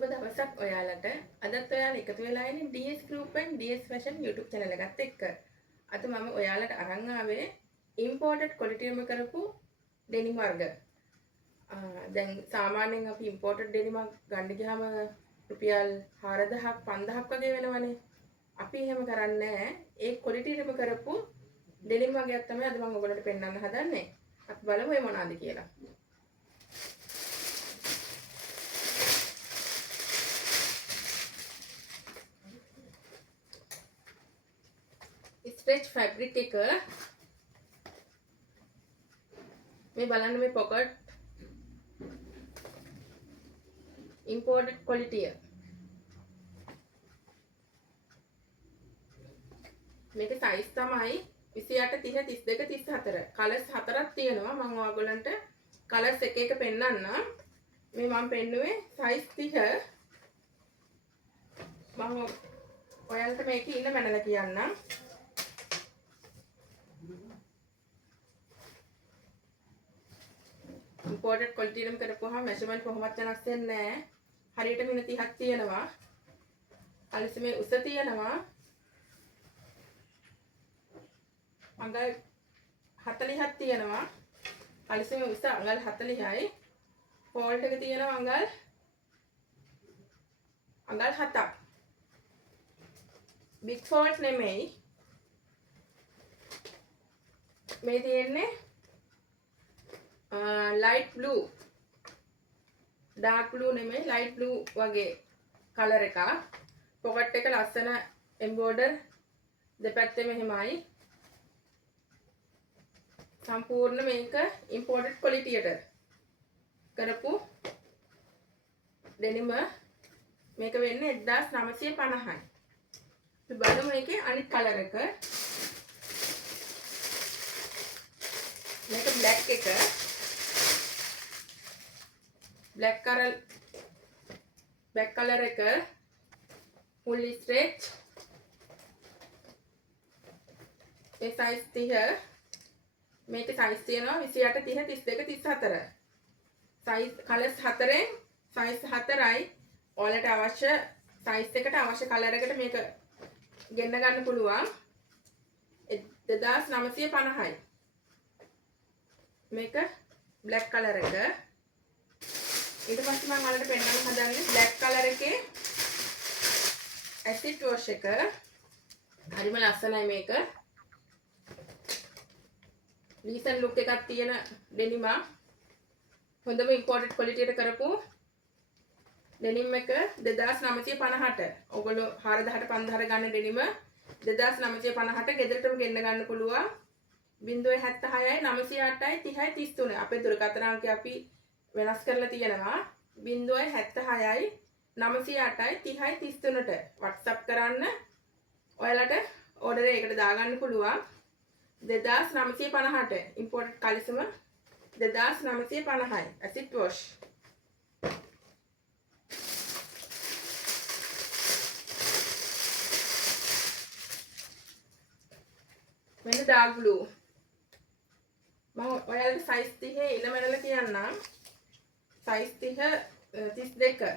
සුබ දවසක් ඔයාලට. අදත් ඔයාලා එකතු වෙලා ඉන්නේ DS Group and DS Fashion YouTube channel එකත් එක්ක. අද මම ඔයාලට අරන් ආවේ imported quality එකම කරපු denim වර්ග. දැන් සාමාන්‍යයෙන් අපි imported denim ගන්න ගියාම රුපියල් 4000ක් 5000ක් වගේ වෙනවනේ. අපි එහෙම කරන්නේ නැහැ. ඒ quality එකම කරපු denim වර්ගයක් තමයි අද මම ඔයගොල්ලන්ට පෙන්වන්න හදන්නේ. අපි බලමු ඒ මොනවාද කියලා. स्ट्रेच फैब्रिक එක මේ බලන්න මේ පොකට් imported quality මේකේ size තමයි 28 30 32 34 කලර්ස් හතරක් තියෙනවා මම ඔයගොල්ලන්ට කලර්ස් එක එක පෙන්නන්නම් මේ මම පෙන්නුවේ size 30 මම ඔයාලට මේකේ ඉන්න මැනලා කියන්නම් imported quality එකම කරපුවාම measurement කොහොමවත් වෙනස් වෙන්නේ නැහැ. හරියට මින 30ක් තියෙනවා. අලිසමේ උස තියෙනවා. අඟල් 40ක් තියෙනවා. අලිසමේ උස අඟල් 40යි. ෆෝල්ඩ් එක තියෙනවා අඟල් 7ක්. big fold නෙමෙයි. මේ තියෙන්නේ light blue dark blue නෙමෙයි light blue වගේ කලර් එකක් පොකට් එක ලස්සන එම්බෝඩර් දෙපැත්තේ මෙහෙමයි සම්පූර්ණ මේක imported quality එකට කරපු denim මේක වෙන්නේ 1950යි අපි බලමු මේකේ අනිත් කලර් එක මේක black එක black color එක full stretch ඒ size 30 මේකේ size තියෙනවා 28 30 32 34 size colors හතරෙන් size 4යි ඔයාලට අවශ්‍ය size එකට අවශ්‍ය color එකට මේක ගෙන්න ගන්න පුළුවන් 2950යි මේක black color එක ඊට පස්සේ මම ඔයාලට පෙන්නන්න හදන්නේ black color එකේ acid wash එක හරිම ලස්සනයි මේක decent look එකක් තියෙන denim හොඳම imported quality එකට කරපු denim එක 2950ට ඔයගොල්ලෝ 4000ට 5000ට ගන්න denim 2950ට ගෙදරටම ගෙන්න ගන්න පුළුවන් 076යි 908යි 30යි 33 අපේ දුරකථන අංකය අපි වෙනස් කරලා තියෙනවා 076යි 908යි 30යි 33ට WhatsApp කරන්න ඔයාලට ඕඩර් එකකට දාගන්න පුළුවන් 2950ට imported කලිසම 2950යි acid wash මෙන්න dark blue මම ඔයාලට size 30 ඉල මැනලා කියන්නම් size 30 32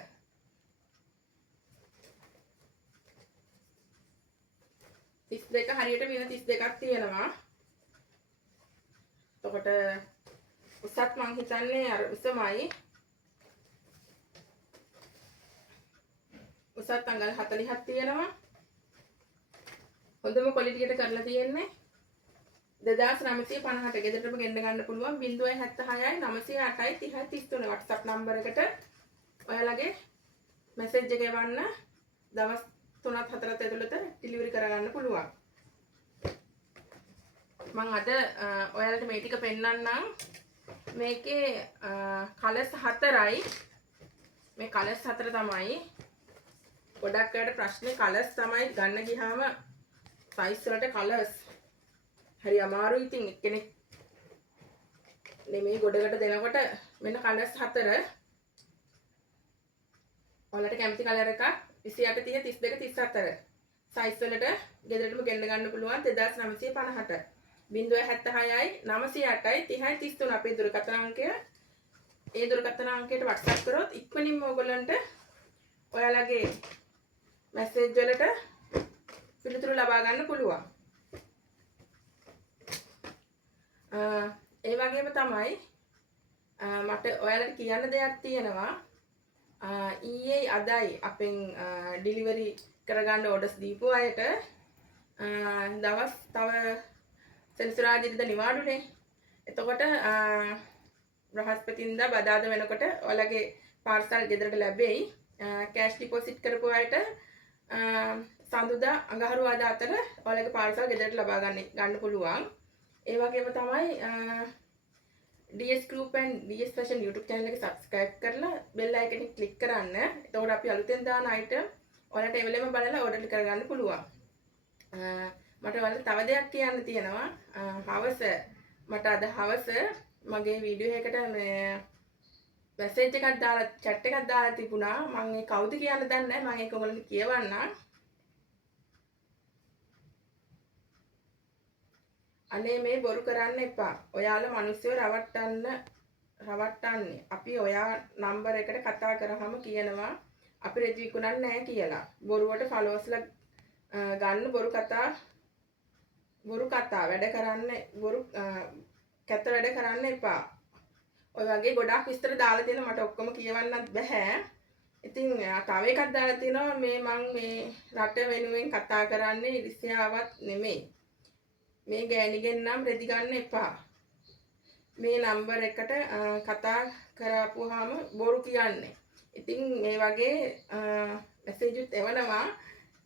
32 හරියට වෙන 32ක් තියෙනවා එතකොට උසත් මං හිතන්නේ අර උසමයි උසත් අඟල් 40ක් තියෙනවා හොඳම quality එකට කරලා තියෙන්නේ 2950ට ගෙදරටම ගෙන්න ගන්න පුළුවන් 076යි 908යි 30යි 33 WhatsApp number එකට ඔයාලගේ message එක එවන්න දවස් 3-4 ඇතුළත delivery කරගන්න පුළුවන් මම අද ඔයාලට මේ ටික පෙන්නන්නම් මේකේ colors 4යි මේ colors 4 තමයි ගොඩක් අයට ප්‍රශ්නේ colors තමයි ගන්න ගියාම size වලට colors හරි අමාරුයි ඉතින් එක්කෙනෙක් නෙමෙයි ගොඩකට දෙනකොට මෙන්න colors 4 ඔයාලට කැමති color එකක් 28 30 32 34 size වලට ගෙදරටම ගෙන්න ගන්න පුළුවන් 2950ට 076යි 908යි 30යි 33 අපේ දුරකථන අංකය ඒ දුරකථන අංකයට WhatsApp කරොත් ඉක්මනින්ම ඔයගොල්ලන්ට ඔයාලගේ මැසේජ් වලට පිළිතුරු ලබා ගන්න පුළුවන්. ඒ වගේම තමයි මට ඔයාලට කියන්න දෙයක් තියෙනවා. ඊයේ අදයි අපෙන් ඩිලිවරි කරගන්න ඕඩර්ස් දීපු අයට දවස් තව සෙනසුරාදාද නිවාඩුනේ. එතකොට බ්‍රහස්පතින්දා බදාදා වෙනකොට ඔයාලගේ පාර්සල් ගෙදරට ලැබෙයි. කෑෂ් ඩිපොසිට් කරපු අයට සඳුදා අඟහරුවාදා අතර ඔයාලගේ පාර්සල් ගෙදරට ලබා ගන්න පුළුවන්. ඒ වගේම තමයි DS Group and DS Fashion YouTube channel එක subscribe කරලා bell icon එක click කරන්න. එතකොට අපි අලුතෙන් දාන item ඔයාලට එවෙලෙම බලලා order කරගන්න පුළුවන්. මට ඔයාලට තව දෙයක් කියන්න තියෙනවා. හවස මට අද හවස මගේ වීඩියෝ එකකට මැසේජ් එකක් දාලා chat එකක් දාලා තිබුණා. මම ඒ කවුද කියන්න දන්නේ නැහැ. මම ඒක ඔයගොල්ලන්ට කියවන්නම්. අනේ මේ බොරු කරන්න එපා. ඔයාලා මිනිස්සුව රවට්ටන්නේ. අපි ඔයා නම්බර් එකට කතා කරාම කියනවා අපි රෙදි විකුණන්නේ නැහැ කියලා. බොරුවට ෆලෝවර්ස්ලා ගන්න බොරු කතා වැඩ කරන්න බොරු කැත වැඩ කරන්න එපා. ඔය වගේ ගොඩාක් විස්තර දාලා තියෙනවා මට ඔක්කොම කියවන්නත් බෑ. ඉතින් තව එකක් දාලා තියෙනවා මේ මං මේ රට වෙනුවෙන් කතා කරන්නේ ඉරිසියාවක් නෙමෙයි. මේ ගෑණිගෙන් නම් රෙදි ගන්න එපා. මේ නම්බර් එකට කතා කරපුවාම බොරු කියන්නේ. ඉතින් මේ වගේ මැසේජ් උත් එවනවා.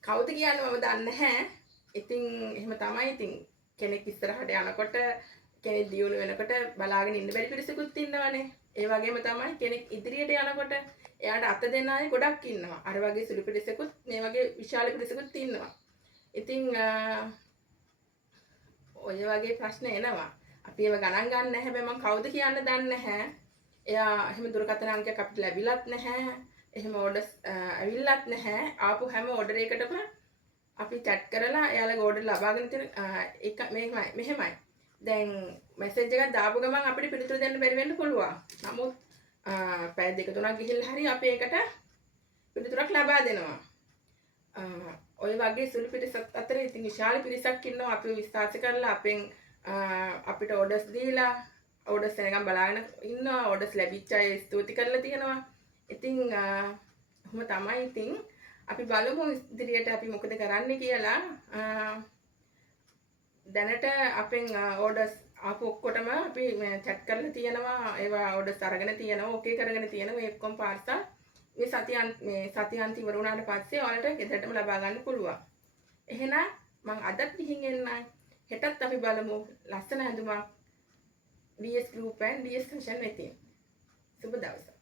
කවුද කියන්නේ මම දන්නේ නැහැ. ඉතින් එහෙම තමයි. ඉතින් කෙනෙක් ඉස්සරහට යනකොට කෙනෙක් දියුණු වෙනකොට බලාගෙන ඉන්න බැරි පිරිසකුත් ඉන්නවනේ. ඒ වගේම තමයි කෙනෙක් ඉදිරියට යනකොට එයාට අත දෙන්න අය ගොඩක් ඉන්නවා. අර වගේ සුළු පිරිසකුත් මේ වගේ විශාල පිරිසකුත් ඉන්නවා. ඉතින් ඔය වගේ ප්‍රශ්න එනවා. අපි ඒව ගණන් ගන්න නැහැ. හැබැයි මම කවුද කියන්න දන්නේ නැහැ. එයා එහෙම දුරකථන අංකයක් අපිට ලැබිලත් නැහැ. එහෙම ඕඩර්ස් ඇවිල්ලත් නැහැ. ආපු හැම ඕඩර් එකකටම අපි chat කරලා එයාලගේ ඕඩර් ලබාගෙන තියෙන එක මෙහෙමයි. දැන් මැසේජ් එකක් දාපු ගමන් අපිට පිළිතුරු දෙන්න බැරි වෙන්න පුළුවන්. නමුත් පැය දෙක තුනක් ගිහිල්ලා හරි අපි ඒකට පිළිතුරක් ලබා දෙනවා. ඔය වගේ සුළු පිරිසක් අතර ඉතින් විශාල පිරිසක් ඉන්නවා අපිව විශ්වාස කරලා අපිට ඕඩර්ස් දීලා ඕඩර්ස් එනකම් බලාගෙන ඉන්නවා. ඕඩර්ස් ලැබිච්ච අය ස්තුති කරලා තියෙනවා. ඉතින් ඔහොම තමයි. ඉතින් අපි බලමු ඉදිරියට අපි මොකද කරන්න කියලා. දැනට අපෙන් ඕඩර්ස් ආපු ඔක්කොටම අපි chat කරලා තියෙනවා. ඒවා ඕඩර්ස් අරගෙන තියෙනවා. ඕකේ කරගෙන තියෙනවා. මේ ඔක්කොම පාර්සල් මේ සතියන්ති ඉවර වුණාට පස්සේ ඔයාලට ගෙදරටම ලබා ගන්න පුළුවන්. එහෙනම් මම අදත් ගිහින් එන්නම්. හෙටත් අපි බලමු ලස්සන ඇඳුමක් DS Group and DS Fashion වෙතින්. සුබ දවසක්.